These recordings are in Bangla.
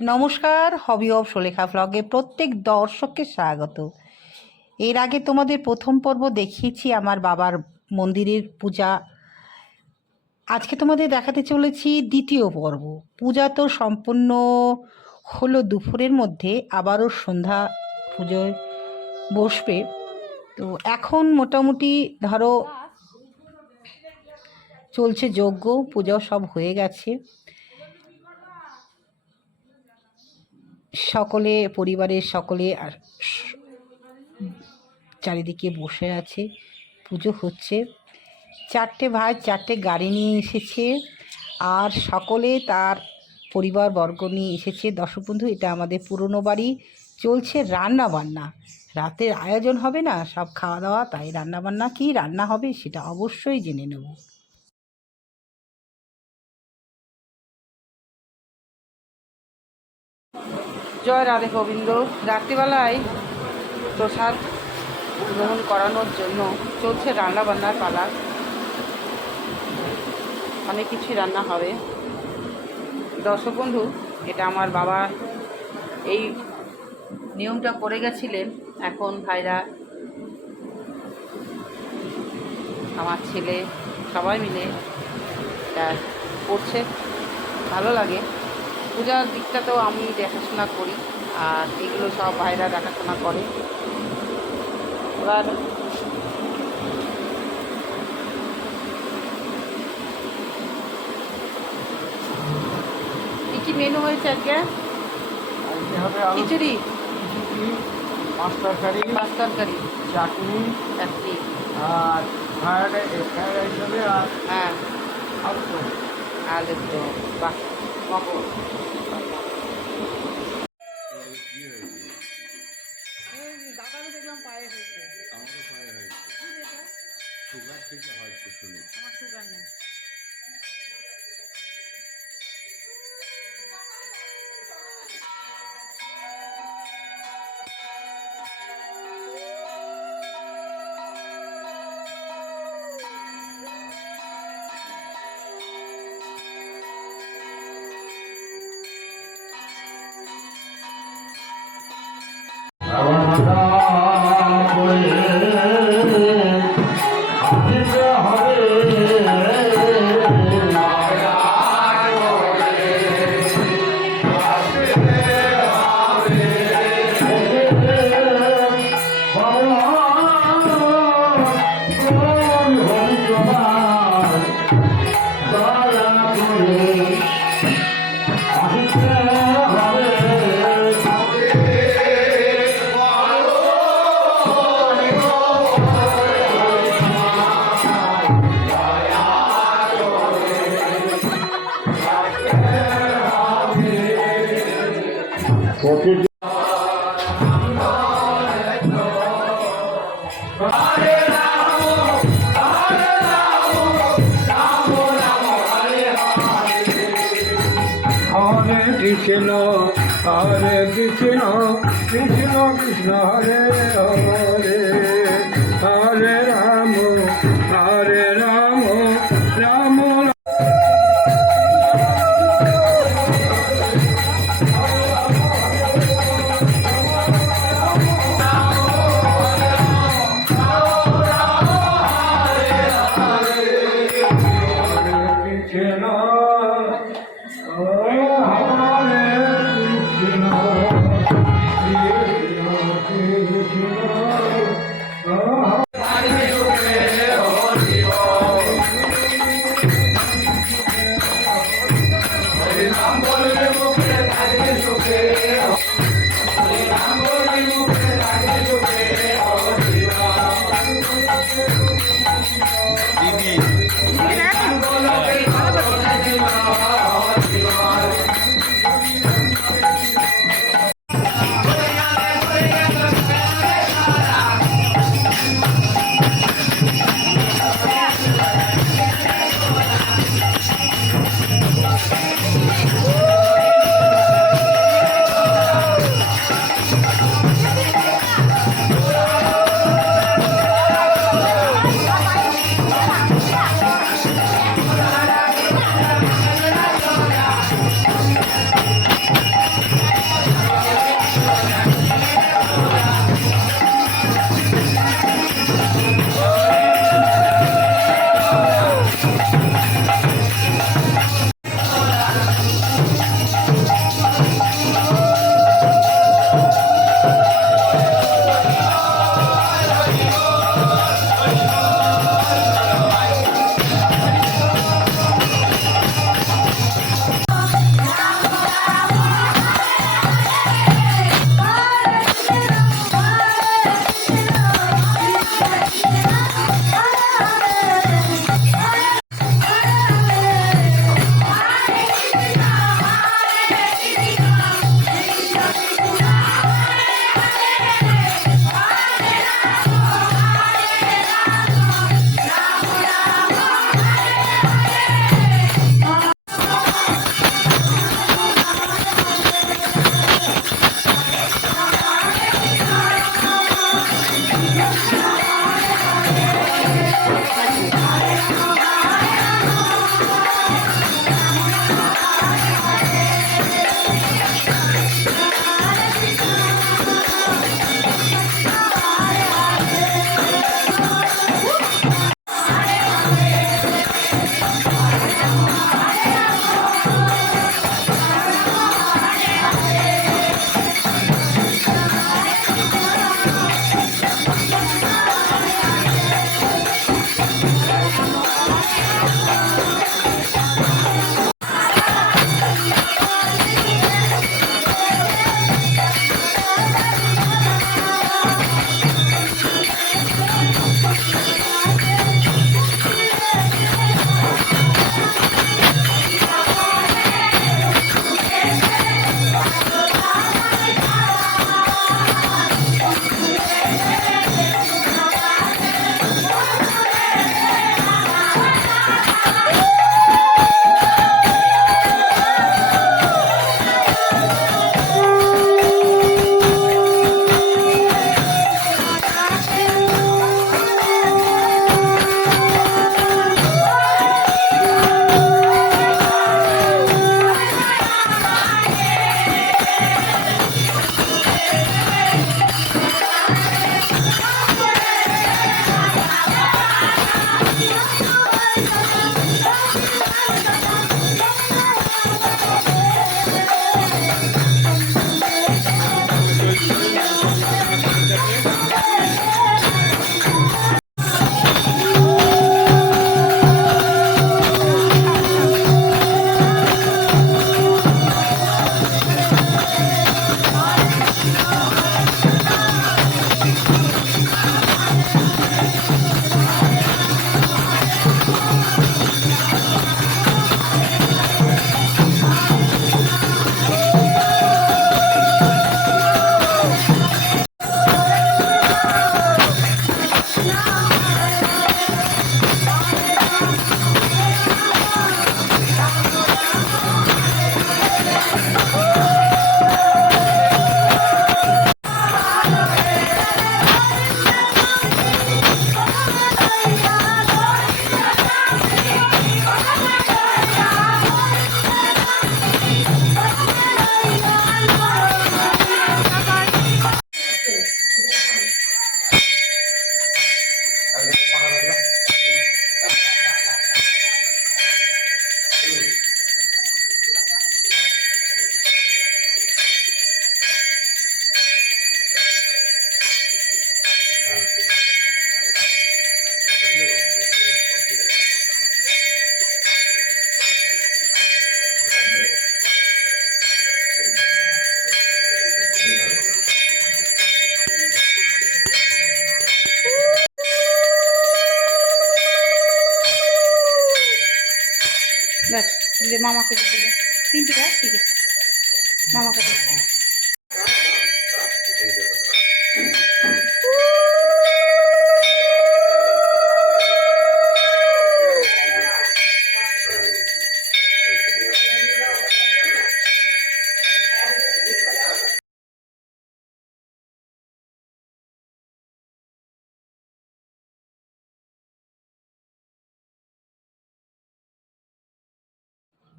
নমস্কার, হবি অফ সুলেখা ব্লগে প্রত্যেক দর্শককে স্বাগত। এর আগে তোমাদের প্রথম পর্ব দেখিয়েছি আমার বাবার মন্দিরের পূজা। আজকে তোমাদের দেখাতে চলেছি দ্বিতীয় পর্ব। পূজা তো সম্পূর্ণ হলো দুপুরের মধ্যে, আবারও সন্ধ্যা পুজোয় বসবে। তো এখন মোটামুটি ধরো চলছে যজ্ঞ, পূজাও সব হয়ে গেছে। সকলে পরিবারের সকলে আর চারিদিকে বসে আছে, পুজো হচ্ছে। 4টে ভাই 4টে গাড়ি নিয়ে এসেছে, আর সকলে তার পরিবারবর্গ নিয়ে এসেছে। দর্শক বন্ধু, এটা আমাদের পুরনো বাড়ি, চলছে রান্না বান্না। রাতের আয়োজন হবে না, সব খাওয়া দাওয়া, তাই রান্না বান্না কী রান্না হবে সেটা অবশ্যই জেনে নেব। জয় রাধে গোবিন্দ। রাত্রিবেলায় প্রসাদ গ্রহণ করানোর জন্য চলছে রান্না বান্নার পালা। অনেক কিছুই রান্না হবে। দর্শক বন্ধু, এটা আমার বাবা এই নিয়মটা করে গেছিলেন। এখন ভাইরা, আমার ছেলে, সবাই মিলে এটা করছে। ভালো লাগে। পূজার দিকটাতেও আমি দেখাশোনা করি, আর এগুলো সব ভাইরা দেখাশোনা করে। এবার কী কী মেনু হয়েছে আজকে? খিচুড়ি, মাছ তরকারি, চাটনি, আর ফ্রাইড রাইস হবে, আর হ্যাঁ আলু আলু তো বাহ মকর। দাদারও দেখলাম পায়ে হয়েছে। আমারও পায়ে হয়েছে। সুগার থেকে হয়েছে শুনি। আমার সুগার নেই। কৃষ্ণ হরে কৃষ্ণ কৃষ্ণ কৃষ্ণ হরে হরে, হরে রাম রাম দে, মামাকে দিয়ে দেবে। তিনটে দেখ, ঠিক আছে, মামাকে দিয়ে দেবে।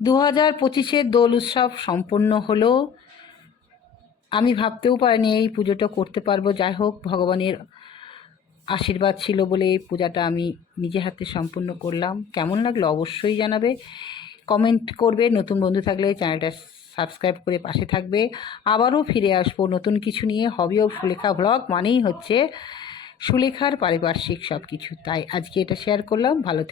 দু 2025-এর দোল উৎসব সম্পন্ন হলো। আমি ভাবতেও পারিনি এই পুজোটা করতে পারবো। যাই হোক, ভগবানের আশীর্বাদ ছিল বলে এই পূজাটা আমি নিজে হাতে সম্পূর্ণ করলাম। কেমন লাগলো অবশ্যই জানাবে, কমেন্ট করবে। নতুন বন্ধু থাকলে চ্যানেলটা সাবস্ক্রাইব করে পাশে থাকবে। আবারও ফিরে আসবো নতুন কিছু নিয়ে। হবি অফ সুলেখা ব্লগ মানেই হচ্ছে সুলেখার পারিপার্শ্বিক সব কিছু, তাই আজকে এটা শেয়ার করলাম। ভালো থেকে